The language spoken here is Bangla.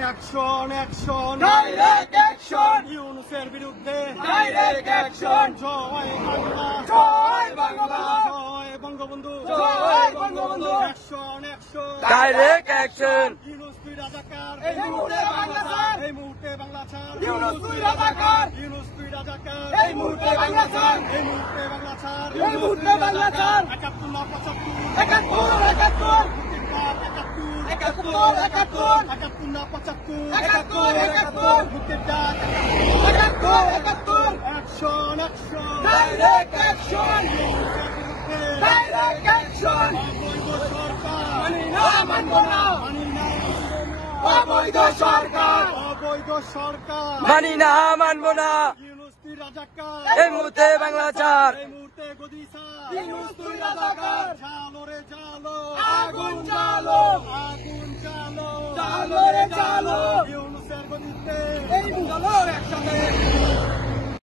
অ্যাকশন অ্যাকশন ডাইরেক্ট অ্যাকশন ইউনূসের বিরুদ্ধে ডাইরেক্ট অ্যাকশন জয় বাংলা জয় বাংলা জয় বঙ্গবন্ধু জয় Bangabandhu action action direct action Yunus তুই রাজাকার এই মুহূর্তে বাংলা ছাড় এই মুহূর্তে বাংলা ছাড় ইউনূস তুই রাজাকার ইউনূস তুই রাজাকার এই মুহূর্তে বাংলা ছাড় এই মুহূর্তে বাংলা ছাড় এই মুহূর্তে বাংলা ছাড় ৭১ না ৭৫ একাত্তর একাত্তর ৭১ একাত্তর একাত্তর ৭১ না ৭৫ একাত্তর একাত্তর মুক্তির ডাক একাত্তর একাত্তর অ্যাকশন অ্যাকশন ডাইরেক্ট অ্যাকশন ইউনূসের বিরুদ্ধে ডাইরেক্ট অ্যাকশন অবৈধ সরকার মানি না মানব না মানি না অবৈধ সরকার অবৈধ সরকার মানি না মানব না ইউনূস তুই রাজাকার এই মুহূর্তে বাংলা ছাড় এই মুহূর্তে গদিসা ইউনূস তুই রাজাকার ঝালো রে ঝালো আগুন জ্বালো আগুন জ্বালো জ্বালো রে জ্বালো ইউনূস